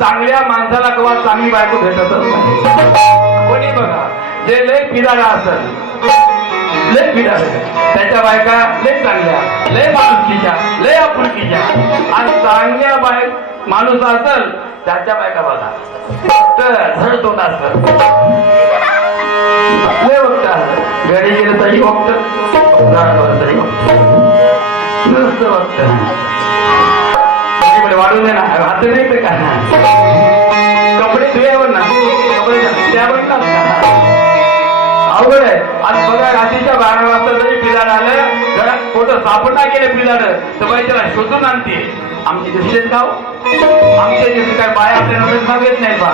चांगल्या माणसाला किंवा चांगली बायको भेटतच नाही. कोणी बघा जे लय पिदाडा असेल लय पिदाड त्याच्या बायका लय चांगल्या लय माणुसकीच्या लय आपुलकीच्या. आणि चांगल्या बाय माणूस असेल त्याच्या बायका बघा. फक्त धड तोंड असत लय बघता घरी गेलं तरी बघत तरी बघत म्हणजे वाढून दे ना हात नाही ते काय सापडला कुठं सापडा पिलाड तर बाई त्याला शोधून आणते. आमची दिसलेत गाव आमच्या दिवशी काय बाया आपल्या नवऱ्यात नाव घेत नाही बा.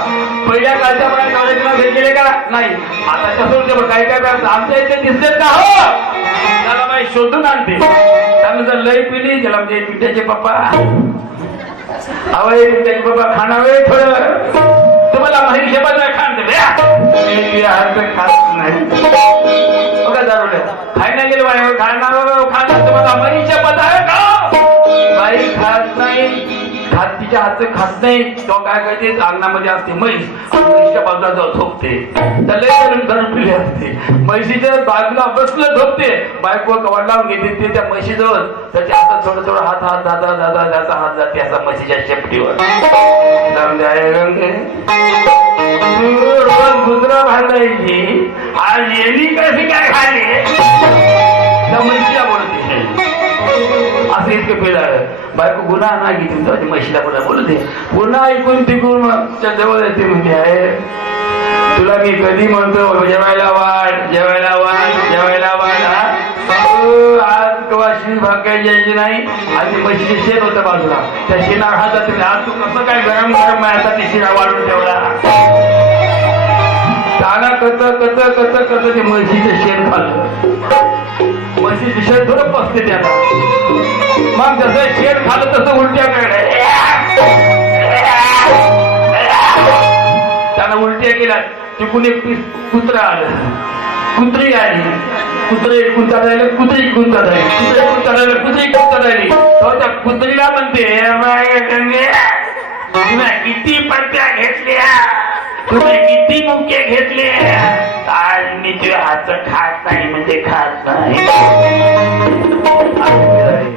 पहिल्या काळच्या बाया नवऱ्यात नाव घेत गेले का नाही? आता कसं ते काही काय बाया आमच्या इथे दिसलेत का? हो! त्याला बाई शोधून आणते. त्यानंतर लय पिली ज्याला म्हणजे पिठ्याचे पप्पा. अवय त्याचे पप्पा खाणावे थोडं तुम्हाला माहिती बद्दल खाण खात नाही. बघा दारुड्या खाय नाही गेलं बाय. खात हातचं खात नाही तेव्हा काय करते अंगणामध्ये असते म्हैस. म्हैसच्या बाजूला जाऊ झोपते. त्याला धरून धरून पिले असते. म्हैशीच्या बाजूला बसलं झोपते. बायको कवाड लावून घेते ते त्या म्हैशीजवळ. त्याच्या हातात थोडं थोडं हात हात दादा दादा दादा हात जाते असा म्हशीच्या शेपटीवर. दुसरा द्या, हे भांडायची. आज येणी कशी काय खाली? त्या म्हशीच्या इतकं पिलाळ बायको गुन्हा नाही की तुमचा म्हशीला पुन्हा बोलते पुन्हा ऐकून तिकून त्या जवळ येते म्हणजे आहे तुला मी कधी म्हणतो जेवायला वाट जेवायला वाट जेवायला वाट आज कवाशी भाकर यायची नाही. आणि म्हशीचे शेण होतं बाजूला. त्या शेणा हात जाते आज तू कसं काय गरम गरम माझ्यासाठी शिरा वाढून ठेवला? ताना कत कत कत कत ते म्हशीचे शेण खाल्लं. म्हशीचे शेण थोडं पसते त्याला. मग जसं शेण खालं तसं उलट्या त्यानं उलट्या केल्या तिकून एक कुत्रा आलं. कुत्री आली. कुत्रे कुंता राहिले कुत्री कुंता राहिली कुत्रे कुंता राहिले कुत्री कुंता राहिली तो त्या कुत्रीला म्हणते किती पडत्या घेतल्या? तुम्ही किती मुके घेतले आज मी तुझ्या हात खात नाही म्हणजे खात नाही.